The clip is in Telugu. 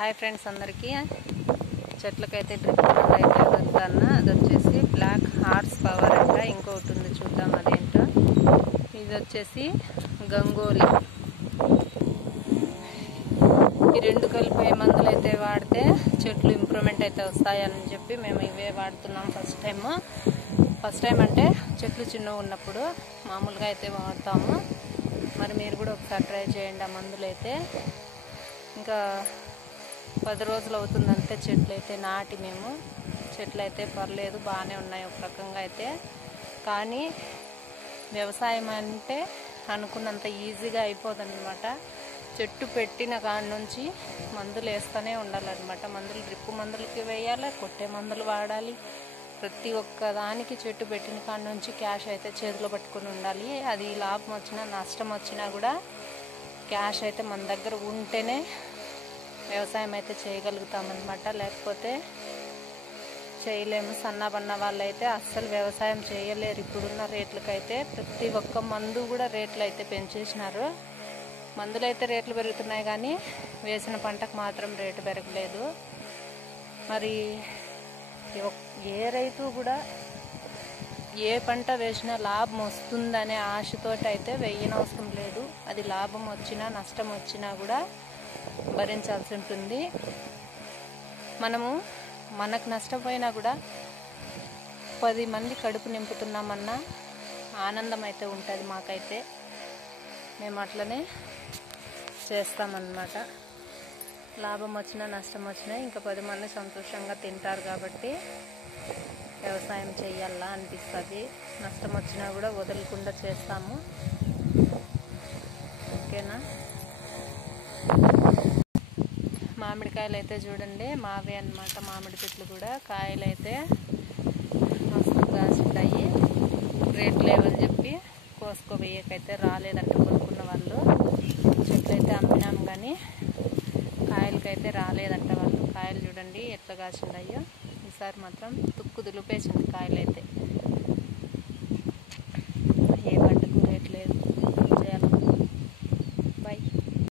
హాయ్ ఫ్రెండ్స్ అందరికీ చెట్లకైతే డ్రిప్ అయితే వదులుతాను. అది వచ్చేసి బ్లాక్ హార్స్ పవర్ అంట. ఇంకొకటి ఉంది చూద్దాం అదేంటో. ఇది వచ్చేసి గంగోలి. ఈ రెండు కలిపే మందులు అయితే వాడితే చెట్లు ఇంప్రూవ్మెంట్ అయితే వస్తాయని చెప్పి మేము ఇవే వాడుతున్నాం. ఫస్ట్ టైం అంటే చెట్లు చిన్నగా ఉన్నప్పుడు మామూలుగా అయితే వాడతాము. మరి మీరు కూడా ఒకసారి ట్రై చేయండి. ఆ మందులు అయితే ఇంకా 10 రోజులు అవుతుందంటే చెట్లు అయితే నాటి మేము. చెట్లు అయితే పర్లేదు, బాగానే ఉన్నాయి ఒక రకంగా అయితే. కానీ వ్యవసాయం అంటే అనుకున్నంత ఈజీగా అయిపోదన్నమాట. చెట్టు పెట్టిన కాడి నుంచి మందులు వేస్తూనే ఉండాలన్నమాట. మందులు డ్రిప్ మందులకి వేయాలి, కొట్టే మందులు వాడాలి. ప్రతి ఒక్క దానికి చెట్టు పెట్టిన కాడి నుంచి క్యాష్ అయితే చేతిలో పట్టుకొని ఉండాలి. అది లాభం వచ్చినా నష్టం వచ్చినా కూడా క్యాష్ అయితే మన దగ్గర ఉంటేనే వ్యవసాయం అయితే చేయగలుగుతామన్నమాట. లేకపోతే చేయలేము. సన్నబన్న వాళ్ళైతే అస్సలు వ్యవసాయం చేయలేరు. ఇప్పుడున్న రేట్లకైతే ప్రతి ఒక్క మందు కూడా రేట్లు అయితే పెంచేసినారు. మందులు అయితే రేట్లు పెరుగుతున్నాయి కానీ వేసిన పంటకు మాత్రం రేటు పెరగలేదు. మరి ఏ రైతు కూడా ఏ పంట వేసినా లాభం వస్తుందనే ఆశతోటి అయితే వేయనవసరం లేదు. అది లాభం వచ్చినా నష్టం వచ్చినా కూడా భరించాల్సి ఉంటుంది. మనకు నష్టపోయినా కూడా 10 మంది కడుపు నింపుతున్నామన్నా ఆనందం అయితే ఉంటుంది మాకైతే. మేము అట్లనే చేస్తామన్నమాట. లాభం వచ్చినా నష్టం వచ్చినా ఇంకా 10 మంది సంతోషంగా తింటారు కాబట్టి వ్యవసాయం చేయాలా అనిపిస్తుంది. నష్టం వచ్చినా కూడా వదలకుండా చేస్తాము. ఓకేనా. మామిడికాయలు అయితే చూడండి, మావే అన్నమాట. మామిడి చెట్లు కూడా కాయలు అయితే మస్తు కాసినాయి. రేట్ లేవని చెప్పి కోసుకోవేయకైతే రాలేదంట కొనుక్కున్న వాళ్ళు. చెట్లు అయితే అమ్మినాం కానీ కాయలకైతే రాలేదంట వాళ్ళు. కాయలు చూడండి ఎట్లా కాసినాయో. ఈసారి మాత్రం తుక్కు దులిపేసింది కాయలు అయితే.